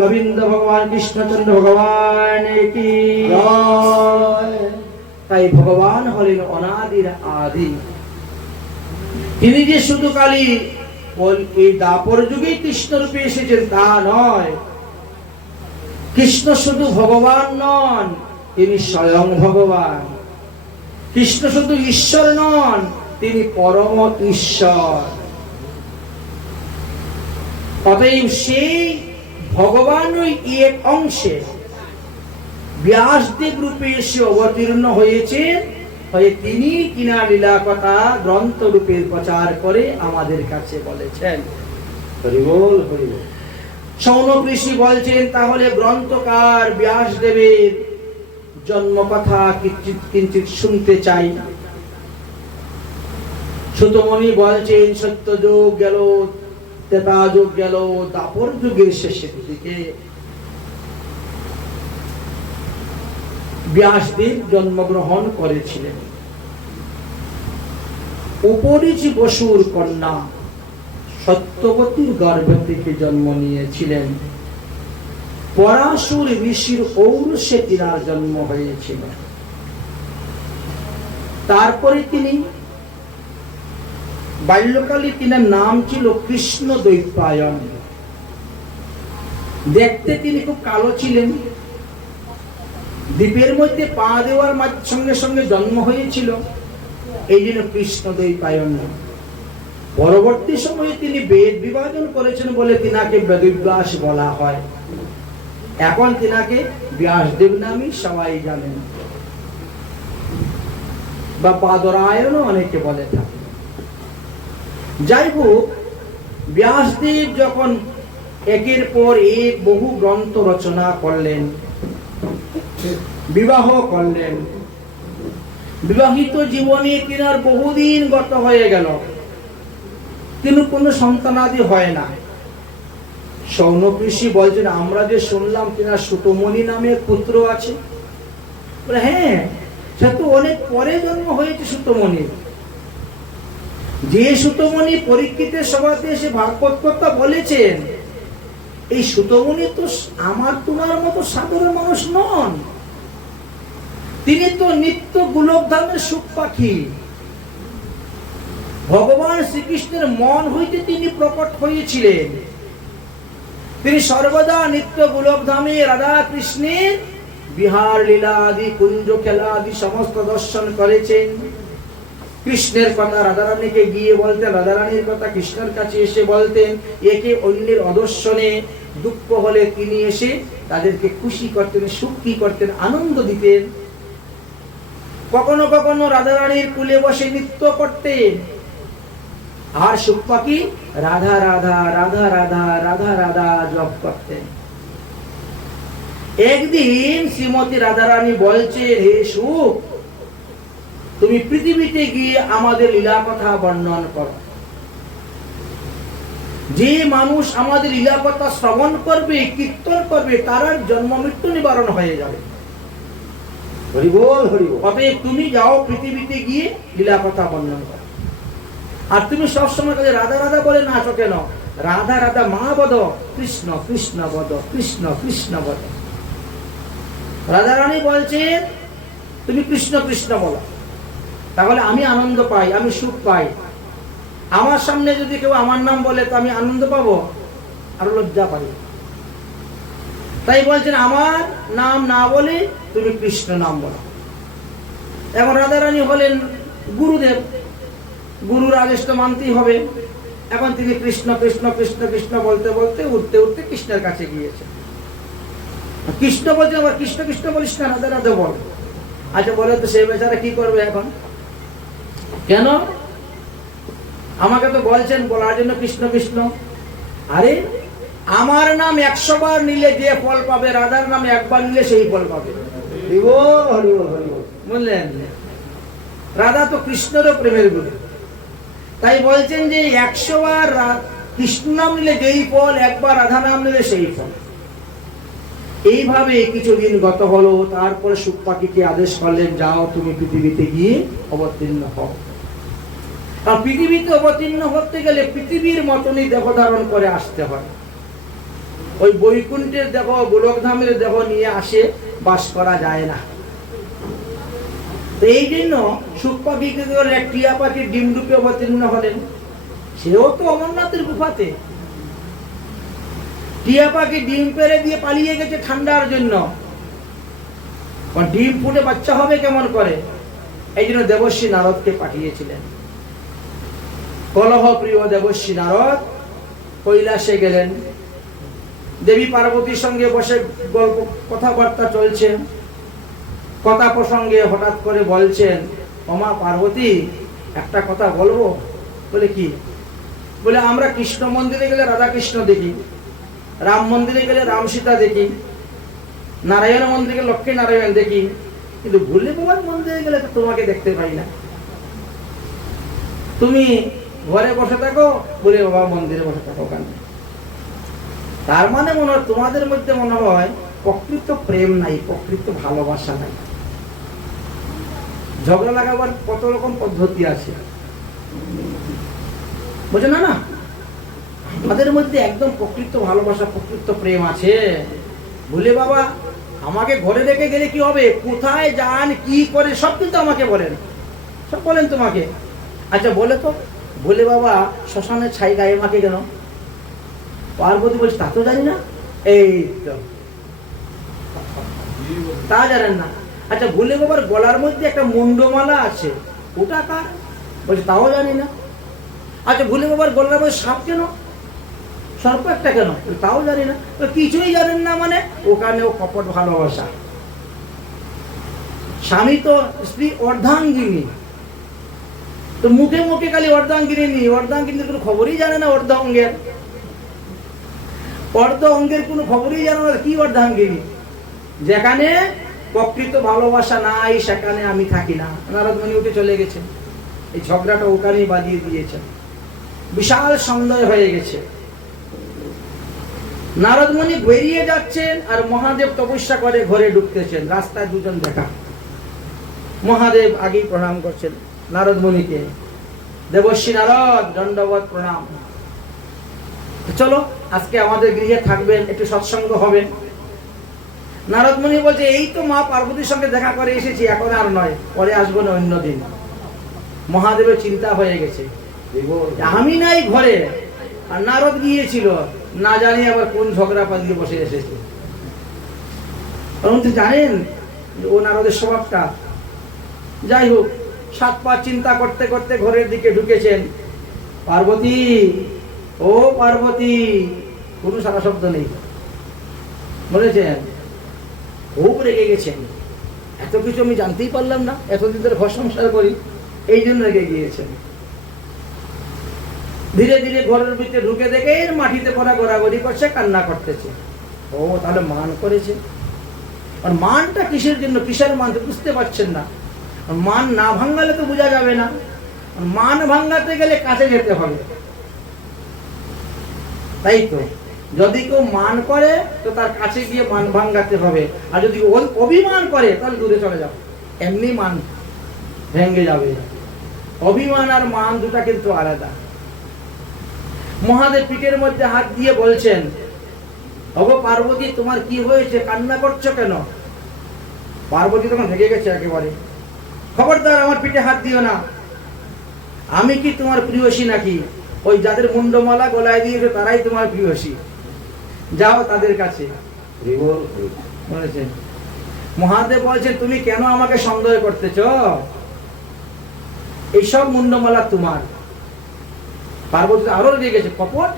গোবিন্দ ভগবান কৃষ্ণচন্দ্র ভগবান কি জয়। তাই ভগবান হলেন অনাদির আদি। তিনি যে শুধু কালী এই দাপর যুগে কৃষ্ণ রূপে এসেছেন তা নয়। কৃষ্ণ শুধু ভগবান নন, তিনি স্বয়ং ভগবান। কৃষ্ণ শুধু ঈশ্বর নন, তিনি পরম ঈশ্বর। অতএব সেই ভগবানই এক অংশে ব্যাসদেব রূপে এসে অবতীর্ণ হয়েছে, হয়ে তিনি কিনা লীলা কথা গ্রন্থ রূপে প্রচার করে আমাদের কাছে বলেছেন। হরি বল হরি বল। শৌনক ঋষি বলছেন, তাহলে গ্রন্থকার ব্যাসদেবের জন্ম কথা কিঞ্চিৎ শুনতে চাই। সুতমণি বলছেন, সত্য যুগ গেল, ত্রেতা যুগ গেল, দাপর যুগের শেষের দিকে ব্যাসদেব জন্মগ্রহণ করেছিলেন। উপরিচি বসুর কন্যা সত্যবতীর গর্ভ থেকে জন্ম নিয়েছিলেন। পরাশুর ঋষির ঔরসে তিনার জন্ম হয়েছিল। তারপরে তিনি বাল্যকালে তিনার নাম ছিল কৃষ্ণ দ্বৈপায়ন। দেখতে তিনি খুব কালো ছিলেন। দ্বীপের মধ্যে পা দেওয়ার সঙ্গে সঙ্গে জন্ম হয়েছিল, এই জন্য কৃষ্ণ দ্বৈপায়ন। পরবর্তী সময়ে তিনি বেদ বিভাজন করেছেন বলে তিনাকে বেদব্যাস বলা হয়। এখন তিনাকে ব্যাসদেব নামে সবাই জানেন, বা বাদরায়ণও অনেকে বলে থাকে। যাই হোক, ব্যাসদেব যখন একের পর এক বহু গ্রন্থ রচনা করলেন, বিবাহ করলেন, বিবাহিত জীবনে তিনার বহুদিন গত হয়ে গেল, কিন্তু কোনো সন্তানাদি হয় না। শৌনক ঋষি বলছেন, আমরা যে শুনলাম তিনার সুতমণি নামে পুত্র আছে। হ্যাঁ, সে তো অনেক পরে জন্ম হয়েছে সুতমণি। যে সুতমণি পরীক্ষিতের সভাতে এসে ভাগবত কথা বলেছেন, এই সুতমণি তো আমার তোমার মতো সাধারণ মানুষ নন। তিনি তো নিত্য গোলকধামের সুখ পাখি। ভগবান শ্রীকৃষ্ণের মন হইতে তিনি প্রকট হয়েছিলেন। তিনি সর্বদা নিত্য গোলকধামে রাধা কৃষ্ণের বিহার লীলা আদি, কুঞ্জ খেলা আদি সমস্ত দর্শন করেছেন। কৃষ্ণের কথা রাধারানীকে গিয়ে বলতেন, রাধারানীর কথা কৃষ্ণের কাছে এসে বলতেন। একে অন্যের অদর্শনে দুঃখ হলে তিনি এসে তাদেরকে খুশি করতেন, সুখী করতেন, আনন্দ দিতেন। কখনো কখনো রাধারানীর কুলে বসে নৃত্য করতেন, আর সুখ পাখি রাধা রাধা রাধা রাধা রাধা রাধা জপ করতেন। একদিন শ্রীমতী রাধারানী বলছে, হে সুখ, তুমি পৃথিবীতে গিয়ে আমাদের লীলা কথা বর্ণন করো। যে মানুষ আমাদের লীলা কথা শ্রবণ করবে, কীর্তন করবে, তার জন্ম মৃত্যু নিবারণ হয়ে যাবে। হরি বল হরি বল। অতএব তুমি যাও, পৃথিবীতে গিয়ে লীলা কথা বর্ণন করো। আর তুমি সবসময় কাজে রাধা রাধা বলে নাচো কেন? রাধা রাধা মা বদ, কৃষ্ণ কৃষ্ণ বদ, কৃষ্ণ কৃষ্ণ বদ। রাধারানী বলছে, তুমি কৃষ্ণ কৃষ্ণ বলো, তাহলে আমি আনন্দ পাই, আমি সুখ পাই। আমার সামনে যদি কেউ আমার নাম বলে তো আমি আনন্দ পাবো আর লজ্জা পাই। তাই বলছেন, আমার নাম না বলে তুমি কৃষ্ণ নাম বলো। এখন রাধারানী হলেন গুরুদেব, গুরুর আদেশ তো মানতেই হবে। এখন তিনি কৃষ্ণ কৃষ্ণ কৃষ্ণ কৃষ্ণ বলতে বলতে উঠতে উঠতে কৃষ্ণের কাছে গিয়েছে। কৃষ্ণ বলছে, আবার কৃষ্ণ কৃষ্ণ বলিস না, রাধা রাধা বল। আচ্ছা বলে তো সেই বেচারা কি করবে এখন? কেন? আমাকে তো বলছেন বলার জন্য কৃষ্ণ কৃষ্ণ। আরে আমার নাম 100 বার নিলে যে ফল পাবে, রাধার নাম একবার নিলে সেই ফল পাবে। বুঝলেন? রাধা তো কৃষ্ণেরও প্রেমের গুরু। তাই বলছেন যে 100 বার কৃষ্ণ নাম নিলে যেই ফল, একবার রাধা নাম নিলে সেই ফল। এইভাবে কিছুদিন গত হলো। তারপরে সুখ পাখিকে আদেশ করলেন, যাও তুমি পৃথিবীতে গিয়ে অবতীর্ণ হও। আর পৃথিবীতে অবতীর্ণ হতে গেলে পৃথিবীর মতনই দেহ ধারণ করে আসতে হয়। ওই বৈকুণ্ঠের দেহ গোলকধামের দেহ নিয়ে আসে বাস করা যায় না। এই জন্য সুখ পাখিকে এক টিয়া পাখির ডিম রূপে অবতীর্ণ হলেন। সেও তো অমরনাথের গুফাতে। টিয়া পাখি ডিম পেড়ে দিয়ে পালিয়ে গেছে ঠান্ডার জন্য। ডিম ফুটে বাচ্চা হবে কেমন করে? এই জন্য দেবর্ষী নারদকে পাঠিয়েছিলেন। কলহ প্রিয় দেবর্ষী নারদ কৈলাসে গেলেন। দেবী পার্বতীর সঙ্গে বসে গল্প কথাবার্তা চলছে। কথা প্রসঙ্গে হঠাৎ করে বলছেন, ওমা পার্বতী, একটা কথা বলবো। বলে কি? বলে আমরা কৃষ্ণ মন্দিরে গেলে রাধা কৃষ্ণ দেখি, রাম মন্দিরে গেলে রাম সীতা দেখি, নারায়ণ মন্দিরে গেলে লক্ষ্মী নারায়ণ দেখি, কিন্তু ভুলে বাবার মন্দিরে গেলে তো তোমাকে দেখতে পাই না। তুমি ঘরে বসে থাকো, বলে বাবা মন্দিরে বসে থাকো কেন? তার মানে মনে হয় তোমাদের মধ্যে মনে হয় প্রকৃত প্রেম নাই, প্রকৃত ভালোবাসা নাই। ঝগড়া লাগাবার কত রকম পদ্ধতি আছে, বুঝে না? না, আমাদের মধ্যে একদম প্রকৃত ভালোবাসা, প্রকৃত প্রেম আছে। বলে বাবা আমাকে ঘরে রেখে গেলে কি হবে, কোথায় যান, কি করে, সব কিন্তু আমাকে বলেন, সব বলেন তোমাকে। আচ্ছা বলে তো, বলে বাবা শ্মশানের ছাই গায়ে মাকে কেন? পার্বতী বলছে তা তো জানি না। এই তো তা জানেন না? আচ্ছা ভুলে বাবার গলার মধ্যে একটা মুন্ডমালা আছে, ওটা কার? বলছে তাও জানি না। আচ্ছা ভুলে বাবার গলার মধ্যে সাপ কেন, সর্প একটা কেন? তাও জানি না। কিছুই জানেন না মানে ওখানেও কপট ভালোবাসা। স্বামী তো স্ত্রী অর্ধাঙ্গিনী, তো মুখে মুখে খালি অর্ধাঙ্গিনী নি, অর্ধাঙ্গিনীর কোনো খবরই জানে না। অর্ধ অঙ্গের, অর্ধ অঙ্গের কোনো খবরই জানে না। কি অর্ধাঙ্গিনী? যেখানে প্রকৃত ভালোবাসা নাই সেখানে আমি থাকি না। নারদমণি উঠে চলে গেছেন। এই ঝগড়াটা ওখানেই বাজিয়ে দিয়েছেন। বিশাল সন্দেহ হয়ে গেছে। নারদমণি বেরিয়ে যাচ্ছেন আর মহাদেব তপস্যা করে ঘরে ঢুকতেছেন। রাস্তায় দুজন দেখা। মহাদেব আগেই প্রণাম করছেন নারদমণিকে। দেবর্ষী নারদ, দণ্ডবত প্রণাম। চলো আজকে আমাদের গৃহে থাকবেন, একটু সৎসঙ্গ হবেন। নারদমণি বলছে এই তো মা পার্বতীর সঙ্গে দেখা করে এসেছি, এখন আর নয়, পরে আসবো না অন্য দিন। মহাদেবের চিন্তা হয়ে গেছে, আমি নাই ঘরে আর নারদ গিয়েছিল, না জানি আবার কোন ঝগড়া পালিয়ে বসে এসেছে। জানেন ও নারদের স্বভাবটা। যাই হোক, 7 পা চিন্তা করতে করতে ঘরের দিকে ঢুকেছেন। পার্বতী, ও পার্বতী, কোনো সারা শব্দ নেই। বলেছেন খুব রেগে গেছেন, এত কিছু আমি জানতেই পারলাম না, এতদিন ধরে ঘর সংসার করি, এই জন্য রেগে গিয়েছেন। ধীরে ধীরে ঘরের ভিতরে ঢুকে দেখে মাটিতে পড়া গড়াগড়ি করছে, কান্না করতেছে। ও তাহলে মান করেছে। আর মানটা কিসের জন্য, কিসের মান বুঝতে পারছেন না। মান না ভাঙালে তো বোঝা যাবে না। মান ভাঙাতে গেলে কাছে যেতে হবে, তাই তো। যদি কেউ মান করে তো তার কাছে গিয়ে মান ভাঙাতে হবে, আর যদি অভিমান করে তাহলে দূরে চলে যাবে, এমনি মান ভেঙে যাবে। অভিমান আর মান দুটা কিন্তু আলাদা। মহাদেব পিঠের মধ্যে হাত দিয়ে বলছেন, ওগো পার্বতী, তোমার কি হয়েছে, কান্না করছো কেন? পার্বতী তখন ভেঙে গেছে একেবারে। খবরদার আমার পিঠে হাত দিও না, আমি কি তোমার প্রিয়সী নাকি? ওই যাদের মুন্ডমালা গলায় দিয়েছে তারাই তোমার প্রিয়সী, যাও তাদের কাছে। বলেছেন মহাদেব বলছেন, তুমি কেন আমাকে সন্দেহ করতেছ? এইসব মুন্ডমালা তোমার। পার্বতী আরো রেগে গেছে, কপট,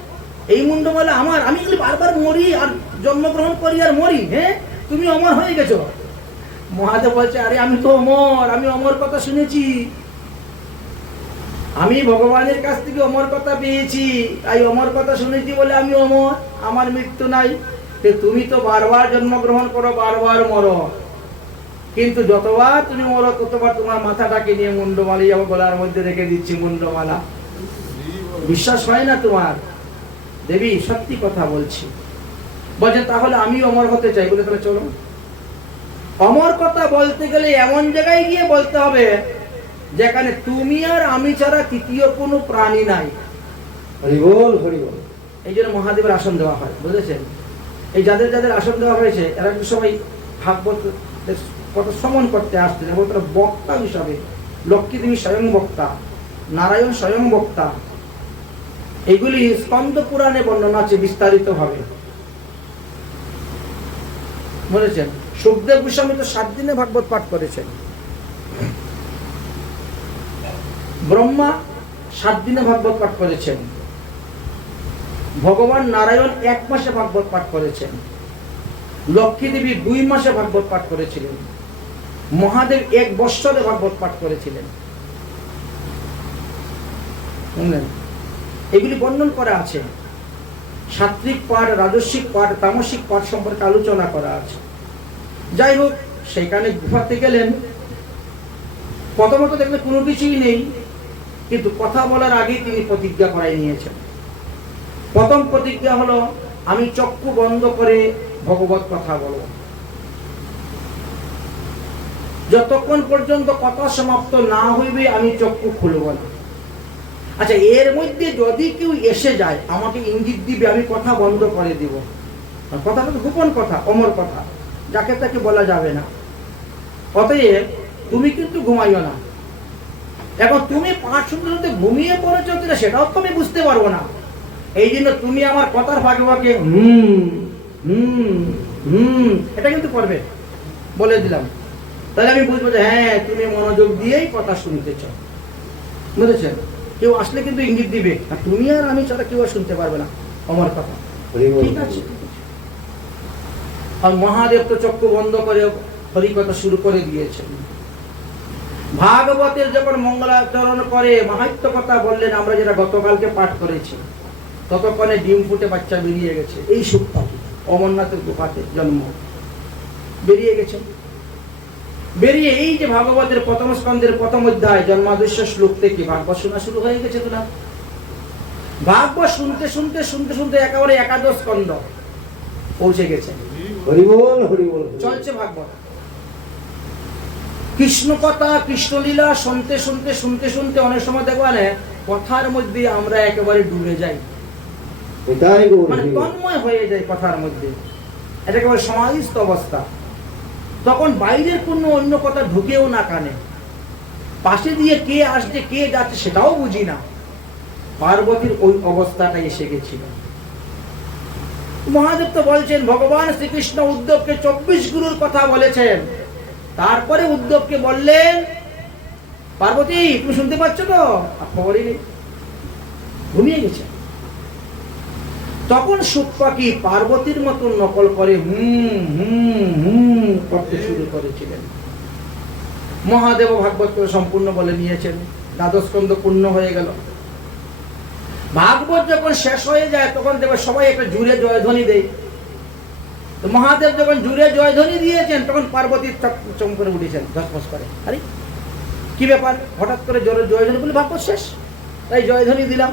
এই মুন্ডমালা আমার, আমি খালি বারবার মরি আর জন্মগ্রহণ করি আর মরি, হ্যাঁ তুমি অমর হয়ে গেছো। মহাদেব বলছে, আরে আমি তো অমর, আমি অমর কথা শুনেছি, আমি ভগবানের কাছ থেকে অমর কথা পেয়েছি, তাই অমর কথা শুনেছি বলে আমি অমর, আমার মৃত্যু নাই। তুমি তো বারবার জন্মগ্রহণ করো, বারবার মরো, কিন্তু যতবার তুমি মরো ততবার তোমার মাথাটাকে নিয়ে মুন্ডমালা যাবো গলার মধ্যে রেখে দিচ্ছি মুন্ডমালা। বিশ্বাস হয় না তোমার? দেবী সত্যি কথা বলছি। বলছে তাহলে আমি অমর হতে চাই। বলে তাহলে চলো। অমর কথা বলতে গেলে এমন জায়গায় গিয়ে বলতে হবে যেখানে তুমি আর আমি ছাড়া তৃতীয় কোনো প্রাণী নাই। হরি বল, হরি বল। এই জন্য মহাদেবের আসন দেওয়া হয়, বুঝেছেন? এই যাদের যাদের আসন দেওয়া হয়েছে এরা কিন্তু সবাই ভাগবত কথা শ্রবণ করতে আসতেন এবং তারা বক্তা হিসাবে, লক্ষ্মী দেবী স্বয়ং বক্তা, নারায়ণ স্বয়ং বক্তা, এগুলি স্কন্দ পুরাণে বর্ণনা আছে বিস্তারিত ভাবে। বলেছেন সুখদেব গোস্বামী তো 7 দিনে ভাগবত পাঠ করেছেন, ব্রহ্মা 7 দিনে ভাগবত পাঠ করেছেন, ভগবান নারায়ণ 1 মাসে ভাগবত পাঠ করেছেন, লক্ষ্মী দেবী 2 মাসে ভাগবত পাঠ করেছিলেন, মহাদেব 1 বৎসরে ভাগবত পাঠ করেছিলেন। বুঝলেন? এগুলি বর্ণন করা আছে, সাত্বিক পাঠ, রাজস্বিক পাঠ, তামসিক পাঠ সম্পর্কে আলোচনা করা আছে। যাই হোক, সেখানে গুফাতে গেলেন, প্রথমত দেখলে কোনো কিছুই নেই, কিন্তু কথা বলার আগেই তিনি প্রতিজ্ঞা করাই নিয়েছেন। প্রথম প্রতিজ্ঞা হলো আমি চক্ষু বন্ধ করে ভগবত কথা বলব, যতক্ষণ পর্যন্ত কথা সমাপ্ত না হইবে আমি চক্ষু খুলব না। আচ্ছা, এর মধ্যে যদি কেউ এসে যায় আমাকে ইঙ্গিত দিবে, আমি কথা বন্ধ করে দিব। কথাটা তো গোপন কথা, অমর কথা, যাকে তাকে বলা যাবে না। অতএব তুমি কিন্তু ঘুমাইও না। এখন তুমি পাঠ শুনতে শুনতে ঘুমিয়ে পড়েছ কিনা সেটাও তো আমি বুঝতে পারবো না। এই জন্য তুমি আমার কথার ফাঁকে ফাঁকে এটা কিন্তু করবে, বলে দিলাম। তাহলে আমি বুঝবো যে হ্যাঁ তুমি মনোযোগ দিয়েই কথা শুনতেছ। বুঝেছেন? কেউ আসলে কিন্তু ইঙ্গিত দিবে, আর তুমি আর আমি ছাড়া কেউ আর শুনতে পারবে না আমার কথা। ঠিক আছে। আর মহাদেব তো চক্ষু বন্ধ করে হরিকথা শুরু করে দিয়েছেন। ভাগবতের যখন মঙ্গলাচরণ করে মাহাত্ম্য কথা বললেন, আমরা যেটা গতকালকে পাঠ করেছি, ততক্ষণে ডিম ফুটে বাচ্চা বেরিয়ে গেছে। এই সুখ পাখি অমরনাথের গুফাতে জন্ম বেরিয়ে গেছে। বেরিয়ে এই যে ভাগবতের প্রথম স্কন্ধের প্রথম অধ্যায় জন্মাদৃশ্য শ্লোক থেকে ভাগবত শোনা শুরু হয়ে গেছে। তোরা ভাগবত শুনতে শুনতে শুনতে শুনতে একেবারে একাদশ স্কন্ধ পৌঁছে গেছে। হরিবোল হরিবোল চলছে ভাগবত। কৃষ্ণ কথা, কৃষ্ণলীলা শুনতে শুনতে শুনতে শুনতে অনেক সময় দেখবা না কথার মধ্যে আমরা একেবারে ডুবে যাই, মানে তন্ময় হয়ে যায় কথার মধ্যে। এটা একেবারে সমাধিস্থ অবস্থা। তখন বাইরের কোনো অন্য কথা ঢুকেও না কানে, পাশে দিয়ে কে আসছে কে যাচ্ছে সেটাও বুঝি না। পার্বতীর ওই অবস্থাটা এসে গেছিল। মহাদেব তো বলছেন ভগবান শ্রীকৃষ্ণ উদ্ধবকে 24 গুরুর কথা বলেছেন। তারপরে উদ্ধবকে বললেন পার্বতী তুমি শুনতে পাচ্ছ তো? খবরই নেই, ঘুমিয়ে গেছে। তখন সুখ পাখি পার্বতীর মতো নকল করে করতে শুরু করেছিলেন। মহাদেব ভাগবত সম্পূর্ণ বলে নিয়েছেন। দ্বাদশ স্কন্ধ পূর্ণ হয়ে গেল। ভাগবত যখন শেষ হয়ে যায় তখন দেখবে সবাই একটা জুড়ে জয়ধ্বনি দেয়। তো মহাদেব যখন জুড়ে জয়ধ্বনি দিয়েছেন তখন পার্বতী চম করে উঠেছেন, ধসমস করে। আরে কি ব্যাপার, হঠাৎ করে জোরে জয়ধ্বনি বলে ভাগবত শেষ, তাই জয়ধ্বনি দিলাম।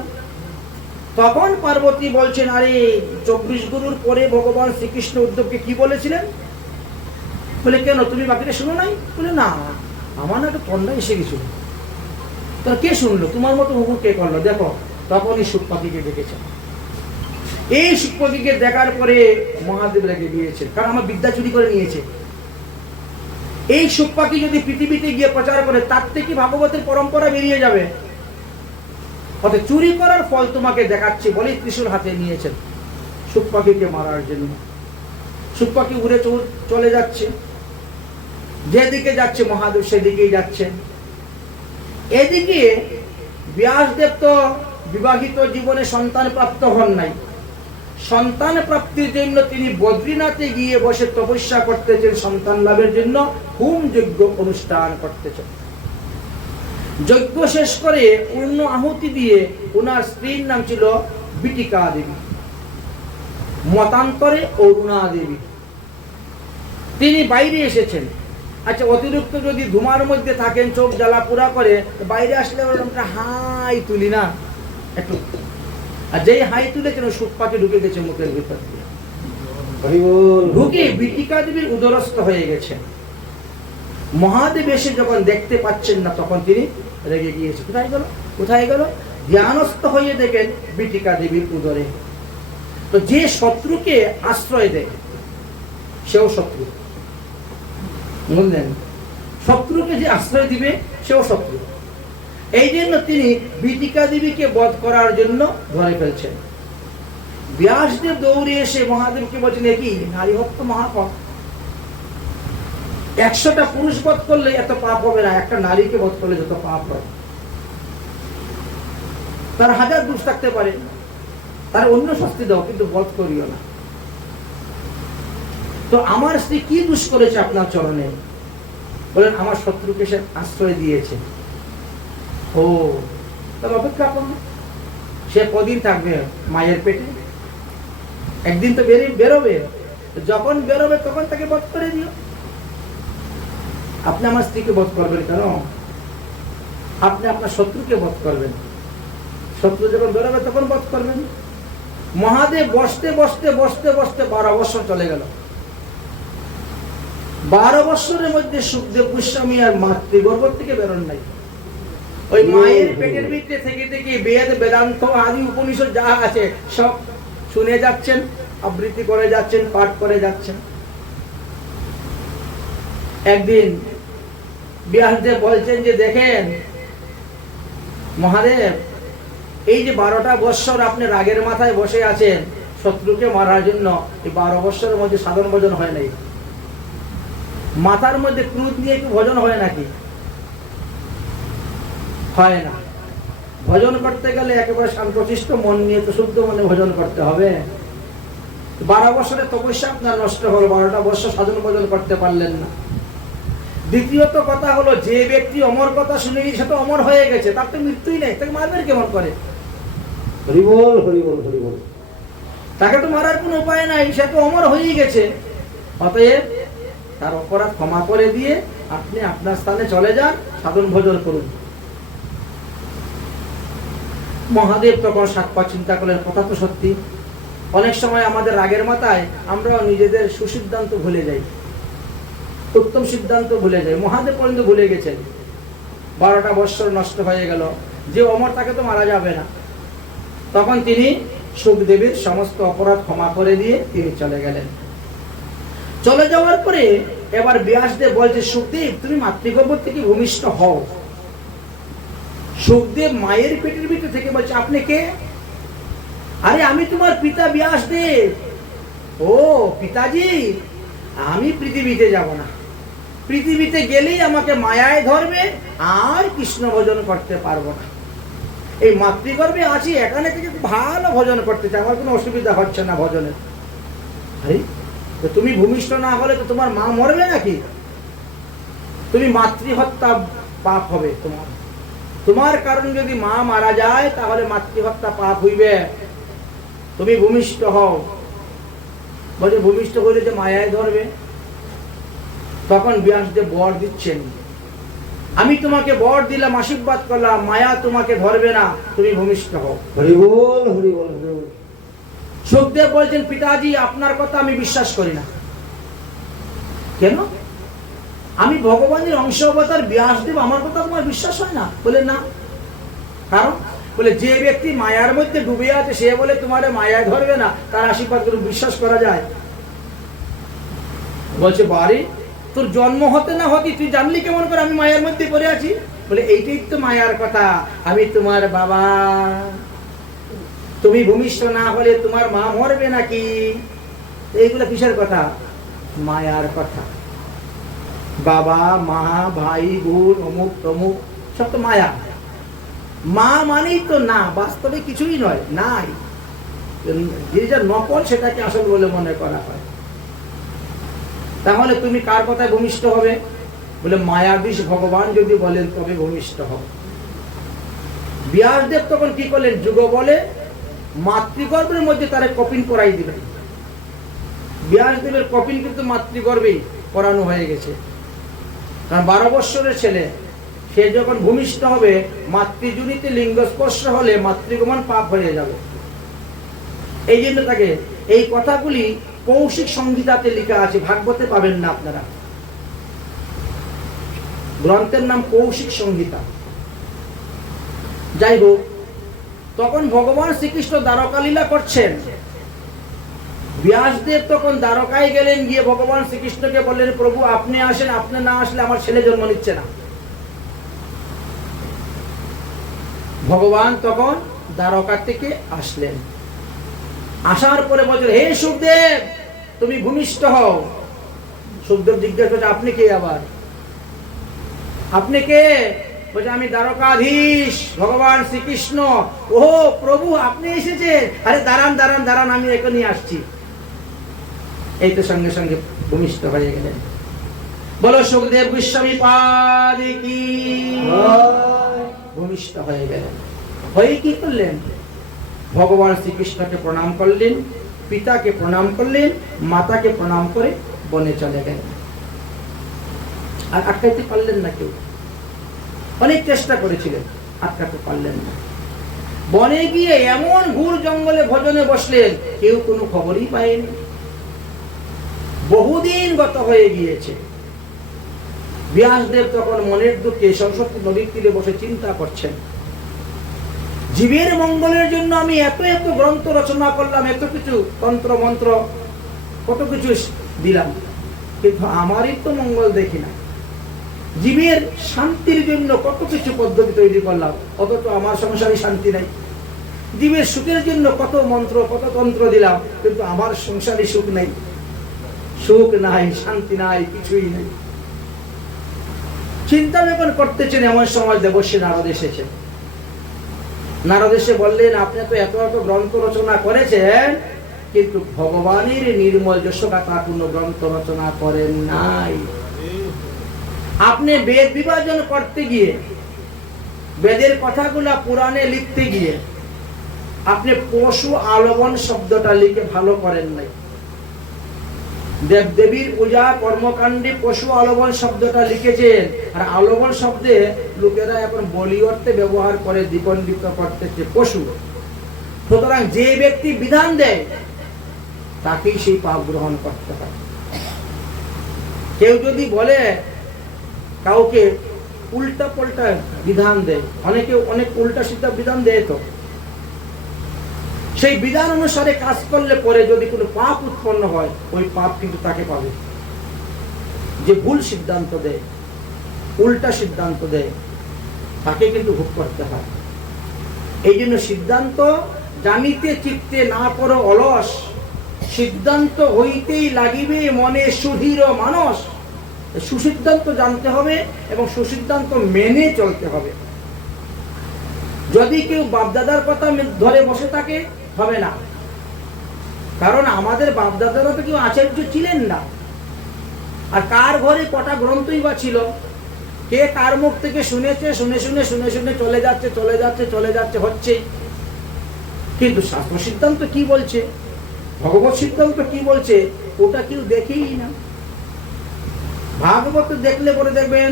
তখন পার্বতী বলছেন আরে 24 গুরুর পরে ভগবান শ্রীকৃষ্ণ উদ্ধবকে কি বলেছিলেন? বলে কেন তুমি বাকিটা শুনো নাই? বলে না, আমার না একটা তন্ডা এসে গেছিল। তার কে শুনলো? তোমার মতো হুকুম কে করলো? দেখো। তখনই সুখ পাখিকে দেখেছেন। এই সুখ পাখিকে দেখার পরে মহাদেব রেগে দিয়েছেন, কারণ আমার বিদ্যা চুরি করে নিয়েছে। এই সুখ পাখি যদি পৃথিবীতে গিয়ে প্রচার করে তার থেকে ভাগবতের পরম্পরা বেরিয়ে যাবে। অর্থাৎ চুরি করার ফল তোমাকে দেখাচ্ছে বলেই ত্রিশূল হাতে নিয়েছেন সুখ পাখিকে মারার জন্য। সুখ পাখি উড়ে চলে যাচ্ছে, যেদিকে যাচ্ছে মহাদেব সেদিকেই যাচ্ছেন। এদিকে ব্যাসদেব তো বিবাহিত জীবনে সন্তান প্রাপ্ত হন নাই। সন্তান প্রাপ্তির জন্য তিনি বদ্রীনাথে গিয়ে বসে তপস্যা করতেছেন, সন্তান লাভের জন্য হোম যজ্ঞ অনুষ্ঠান করতেছেন। যজ্ঞ শেষ করে পূর্ণ আহুতি দিয়ে ওনার স্ত্রীর নাম ছিল বিটিকা দেবী, মতান্তরে অরুণা দেবী। তিনি বাইরে এসেছেন। আচ্ছা, অতিরিক্ত যদি ধুমার মধ্যে থাকেন, চোখ জ্বালা পুরা করে, বাইরে আসলে আমরা হাই তুলি না একটু, আর যেই হাই তুলেছেন সুখ পাখি ঢুকে গেছে মুখের ভিতর দিয়ে, ঢুকে বিটিকা দেবীর উদরস্থ হয়ে গেছে। মহাদেব এসে যখন দেখতে পাচ্ছেন না তখন তিনি রেগে গিয়েছে। কোথায় গেল কোথায় গেল? জ্ঞানস্থ হয়ে দেখেন বিটিকা দেবীর উদরে। তো যে শত্রুকে আশ্রয় দেয় সেও শত্রু, বুঝলেন? শত্রুকে যে আশ্রয় দিবে সেও শত্রু। এই জন্য তিনি বিদিকা দেবীকে বধ করার জন্য ধরে ফেলছেন। ব্যাসদেব দৌড়ে এসে মহাদেবকে বলছেন, একই নারী হত্যা মহাপাপ, 100টা পুরুষ বধ করলে এত পাপ হবে না, একটা নারীকে বধ করলে যত পাপ হয়। তার 1000 দোষ থাকতে পারে, তার অন্য শাস্তি দাও, কিন্তু বধ করিও না। তো আমার স্ত্রী কি দোষ করেছে আপনার চরণে? বলেন, আমার শত্রুকে সে আশ্রয় দিয়েছে। ও, তাহলে অপেক্ষা করুন, সে কদিন থাকবে মায়ের পেটে? একদিন তো বেরোবে, যখন বেরোবে তখন তাকে বধ করে দিও। আপনি আমার স্ত্রীকে বধ করবেন কেন? আপনি আপনার শত্রুকে বধ করবেন, শত্রু যখন বেরোবে তখন বধ করবেন। মহাদেব বসতে বসতে বসতে বসতে 12 বছর চলে গেল। 12 বছরের মধ্যে সুখদেব গোস্বামী আর মাতৃগর্ভ থেকে বেরোন নাই। ওই মায়ের পেটের ভিতরে থেকে থেকে বেদ বেদান্ত আদি উপনিষদ যা আছে সব শুনে যাচ্ছেন, আবৃত্তি করে যাচ্ছেন, পাঠ করে যাচ্ছেন। একদিন ব্যাসদেব বলছেন যে, দেখেন মহাদেব, এই যে 12টা বৎসর আপনি রাগের মাথায় বসে আছেন শত্রুকে মারার জন্য, এই 12 বৎসরের মধ্যে সাধন ভজন হয় নাই। মাথার মধ্যে ক্রোধ নিয়ে একটু ভজন হয় নাকি? হয় না। ভজন করতে গেলে একেবারে শান্তশিষ্ট মন নিয়ে তো শুদ্ধ মনে ভজন করতে হবে। 12 বছরের তপস্যা আপনার নষ্ট হলো, 12টা বছর সাধন ভজন করতে পারলেন না। দ্বিতীয়ত কথা হলো, যে ব্যক্তি অমর কথা শুনে সে তো অমর হয়ে গেছে, তার তো মৃত্যুই নেই, তাকে মারবেন কেমন করে? হরি বল, হরি বল, হরি বল। তাকে তো মারার কোনো উপায় নাই, সে তো অমর হয়েই গেছে। অতএব তার অপরাধ ক্ষমা করে দিয়ে আপনি আপনার স্থানে চলে যান, সাধন ভজন করুন। মহাদেব তখন 7 পা চিন্তা করলেন, কথা তো সত্যি। অনেক সময় আমাদের রাগের মাথায় আমরা নিজেদের সুসিদ্ধান্ত ভুলে যাই, উত্তম সিদ্ধান্ত ভুলে যাই। মহাদেব পর্যন্ত ভুলে গেছেন, 12টা বৎসর নষ্ট হয়ে গেল। যে অমর তাকে তো মারা যাবে না। তখন তিনি সুখদেবের সমস্ত অপরাধ ক্ষমা করে দিয়ে তিনি চলে গেলেন। চলে যাওয়ার পরে এবার ব্যাসদেব বলছে, সুখদেব তুমি মাতৃগর্ভ থেকে ভূমিষ্ঠ হও। সুখদেব মায়ের পেটের ভিতর থেকে বলছে, আপনি কে? আরে আমি তোমার পিতা ব্যাসদেব। ও পিতাজি, আমি পৃথিবীতে যাব না, পৃথিবীতে গেলেই আমাকে মায়ায় ধরবে, আর কৃষ্ণ ভজন করতে পারবো না। এই মাতৃগর্ভে আছি, এখানে থেকে ভালো ভজন করতে চাই, আমার কোনো অসুবিধা হচ্ছে না ভজনের। আরে তুমি ভূমিষ্ঠ না হলে তো তোমার মা মরবে নাকি? তুমি মাতৃহত্যা পাপ হবে তোমার। তোমার কারণে যদি মা মারা যায় তাহলে মাতৃহত্যা পাপ হইবে। তুমি ভূমিষ্ঠ হও। বলে ভূমিষ্ঠ হইলে যে মায়ায় ধরবে। তখন ব্যাসদেব বর দিচ্ছেন, আমি তোমাকে বর দিলাম, আশীর্বাদ করলাম, মায়া তোমাকে ধরবে না, তুমি ভূমিষ্ঠ হও। হরি বল, হরি বল, হরি বল। সুখদেব বলছেন, পিতাজি আপনার কথা আমি বিশ্বাস করি না। কেন? আমি ভগবানের অংশ অবতার ব্যাসদেব, আমার কথা তোমার বিশ্বাস হয় না? বলে না। কারণ বলে, যে ব্যক্তি মায়ার মধ্যে ডুবে আছে সে বলে তোমার মায়ায় ধরবে না, তার আশীর্বাদ করে বিশ্বাস করা যায়? বলছে, বারে তোর জন্ম হতে না হতে তুই জানলি কেমন করে আমি মায়ার মধ্যে পড়ে আছি? বলে, এইটাই তো মায়ার কথা, আমি তোমার বাবা। তুমি ভূমিষ্ঠ না হলে তোমার মা মরবে নাকি? এইগুলো কিসের কথা? মায়ার কথা। বাবা, মা, ভাই, বোন, অমুক তমুক সব তো মায়া। মা মানেই তো না, বাস্তবে কিছুই নয়, নাই। যেটা নকল সেটাকে আসল বলে মনে করা হয়। তাহলে তুমি কার কথায় ভূমিষ্ঠ হবে? বলে, মায়াধীশ ভগবান যদি বলেন তবে ভূমিষ্ঠ হবে। ব্যাসদেব তখন কি করলেন? যুগ বলে মাতৃগর্ভের মধ্যে তারা কপিন করাই দিলেন। ব্যাসদেবের কপিন কিন্তু মাতৃগর্ভেই করানো হয়ে গেছে। কারণ 12 বৎসরের ছেলে, সে যখন ভূমিষ্ঠ হবে মাতৃজনিতে লিঙ্গ স্পর্শ হলে মাতৃগমন পাপ হয়ে যাবে। এই জন্য তাকে, এই কথাগুলি কৌশিক সংহিতাতে লেখা আছে, ভাগবতে পাবেন না আপনারা। গ্রন্থের নাম কৌশিক সংহিতা। যাই হোক, তখন ভগবান শ্রীকৃষ্ণ দ্বারকা লীলা করছেন। ব্যাসদেব তখন দ্বারকায় গেলেন, গিয়ে ভগবান শ্রীকৃষ্ণকে বললেন, প্রভু আপনি আসেন, আপনি না আসলে আমার ছেলে জন্ম নিচ্ছে না। ভগবান তখন দ্বারকা থেকে আসলেন। আসার পরে বলছেন, হে সুখদেব তুমি ভূমিষ্ঠ হও। সুখদেব জিজ্ঞাসা করছে, আপনি কে? আবার আপনি কে? বলছে, আমি দ্বারকাধীশ ভগবান শ্রীকৃষ্ণ। ও প্রভু আপনি এসেছেন? আরে দাঁড়ান দাঁড়ান দাঁড়ান, আমি এখনই আসছি। এই তো সঙ্গে সঙ্গে ভূমিষ্ঠ হয়ে গেলেন। বলো সুখদেব গোস্বামী পাদ কি। ভূমিষ্ঠ হয়ে গেলেন। হয়ে কি করলেন? ভগবান শ্রীকৃষ্ণকে প্রণাম করলেন, পিতাকে প্রণাম করলেন, মাতাকে প্রণাম করে বনে চলে গেলেন। আর আটকাইতে পারলেন না কেউ। অনেক চেষ্টা করেছিলেন, আটকাতে পারলেন না। বনে গিয়ে এমন ঘুর জঙ্গলে ভজনে বসলেন, কেউ কোনো খবরই পায়নি। বহুদিন গত হয়ে গিয়েছে। ব্যাসদেব তখন মনের দুঃখে সরস্বতী নদীর তীরে বসে চিন্তা করছেন, জীবের মঙ্গলের জন্য আমি এত এত গ্রন্থ রচনা করলাম, এত কিছু তন্ত্র মন্ত্র কত কিছু দিলাম, কিন্তু আমারই তো মঙ্গল দেখি না। জীবের শান্তির জন্য কত কিছু পদ্ধতি তৈরি করলাম, অথচ আমার সংসারে শান্তি নাই। জীবের সুখের জন্য কত মন্ত্র কত তন্ত্র দিলাম, কিন্তু আমার সংসারে সুখ নাই, সুখ নাই, শান্তি নাই, কিছুই নাই। চিন্তা যখন করতেছেন, এমন সময় দেবশ্রী নারদ এসেছে। নারদ এসে বললেন, আপনি তো এত এত গ্রন্থ রচনা করেছেন, কিন্তু ভগবানের নির্মল যশোগাথা কোনো গ্রন্থ রচনা করেন নাই। আপনি বেদ বিভাজন করতে গিয়ে, বেদের কথাগুলা পুরাণে লিখতে গিয়ে আপনি পশু আলবন শব্দটা লিখে ভালো করেন নাই। দেবদেবীর পূজা কর্মকাণ্ডে পশু আলবন শব্দটা লিখেছেন, আর আলবন শব্দে লোকেরা এখন বলি অর্থে ব্যবহার করে, দ্বিখণ্ডিত করতেছে পশু। সুতরাং যে ব্যক্তি বিধান দেয় তাকেই সেই পাপ গ্রহণ করতে হয়। কেউ যদি বলে কাউকে উল্টা পাল্টা বিধান দেয়, অনেকে অনেক উল্টা সিদ্ধা বিধান দেয়, তো সেই বিধান অনুসারে কাজ করলে পরে যদি কোনো পাপ উৎপন্ন হয়, ওই পাপ কিন্তু তাকে পাবে। যে ভুল সিদ্ধান্ত দেয়, উল্টা সিদ্ধান্ত দেয়, তাকে কিন্তু ভোগ করতে হয়। এই জন্য সিদ্ধান্ত জানিতে চিত্তে না করো অলস, সিদ্ধান্ত হইতেই লাগিবে মনে সুধীর মানস। সুসিদ্ধান্ত জানতে হবে এবং সুসিদ্ধান্ত মেনে চলতে হবে। যদি কেউ বাপদাদার কথা ধরে বসে থাকে, হবে না। কারণ আমাদের বাপদাদারা তো কেউ আচার্য ছিলেন না। আর কার ঘরে কটা গ্রন্থই বা ছিল, কে কার মুখ থেকে শুনেছে, শুনে শুনে শুনে শুনে চলে যাচ্ছে চলে যাচ্ছে চলে যাচ্ছে, হচ্ছে। কিন্তু শাস্ত্র সিদ্ধান্ত কি বলছে, ভগবত সিদ্ধান্ত কি বলছে, ওটা কেউ দেখেই না। ভাগবত দেখলে পরে দেখবেন,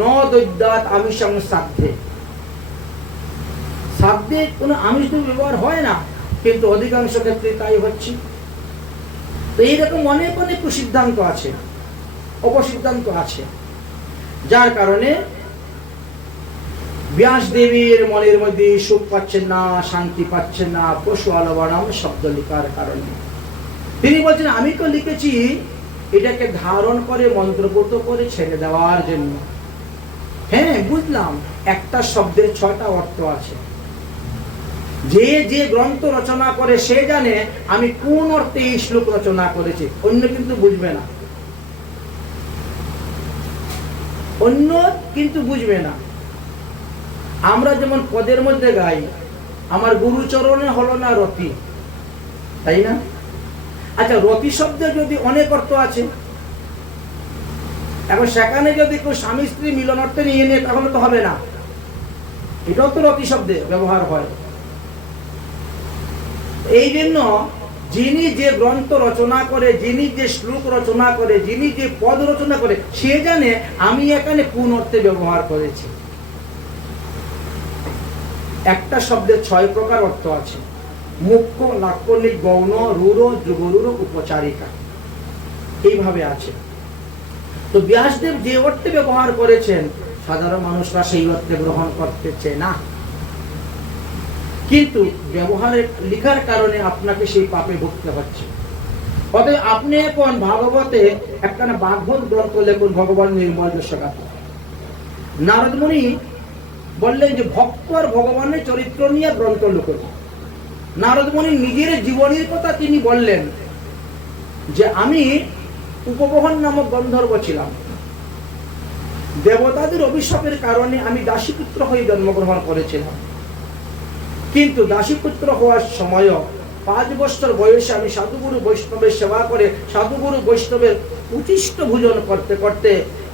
ন দৈদ্যাৎ আমিষং সাধ্যে, সাধ্যে কোনো আমিষ ব্যবহার হয় না, কিন্তু অধিকাংশ ক্ষেত্রে তাই হচ্ছে। তো এইরকম অনেক অনেক সিদ্ধান্ত আছে, অপসিদ্ধান্ত আছে, যার কারণে ব্যাসদেবের মনের মধ্যে সুখ পাচ্ছেন না, শান্তি পাচ্ছেন না, পশু আলবানাম শব্দ লিখার কারণে। তিনি বলছেন, আমি তো লিখেছি এটাকে ধারণ করে মন্ত্রপুত করে ছেড়ে দেওয়ার জন্য। হ্যাঁ বুঝলাম, একটা শব্দের 6টা অর্থ আছে। যে যে গ্রন্থ রচনা করে সে জানে আমি কোন অর্থে এই শ্লোক রচনা করেছি, অন্য কিন্তু বুঝবে না, অন্য কিন্তু বুঝবে না। আমরা যেমন পদের মধ্যে গাই, আমার গুরুচরণে হলো না রতি, তাই না? আচ্ছা, রতি শব্দে যদি অনেক অর্থ আছে, এখন সেখানে যদি কেউ স্বামী স্ত্রী মিলন অর্থে নিয়ে নেয়, তাহলে তো হবে না। এটাও তো রতি শব্দে ব্যবহার হয়। এই জন্য যিনি যে গ্রন্থ রচনা করে, যিনি যে শ্লোক রচনা করে, যিনি যে পদ রচনা করে, সে জানে আমি এখানে কোন অর্থে ব্যবহার করেছি। একটা শব্দের 6 প্রকার অর্থ আছে, মুখ্য, লাক্ষণিক, গৌণ, রূঢ়, যুগরূঢ়, উপচারিকা, এইভাবে আছে। তো ব্যাসদেব যে অর্থে ব্যবহার করেছেন, সাধারণ মানুষরা সেই অর্থে গ্রহণ করতেছে না, কিন্তু ব্যবহারের লিখার কারণে আপনাকে সেই পাপে ভুগতে হচ্ছে। অতএব আপনি এখন ভাগবতে একখানা ভাগবত গ্রন্থ লেখুন, ভগবান নির্মল দশকা। নারদ মুনি বললেন যে ভক্ত আর ভগবানের চরিত্র নিয়ে গ্রন্থ লিখুন। নারদ মুনি নিজের জীবনের কথা তিনি বললেন যে আমি উপবহন নামক গন্ধর্ব ছিলাম, দেবতাদের অভিশাপের কারণে আমি দাসীপুত্র হয়ে জন্মগ্রহণ করেছিলাম, কিন্তু দাসীপুত্র হওয়ার সময়ও 5 বছর বয়সে আমি সাধুগুরু বৈষ্ণবের সেবা করে সাধুগুরু বৈষ্ণবের উচিষ্ট ভোজন করতে করতে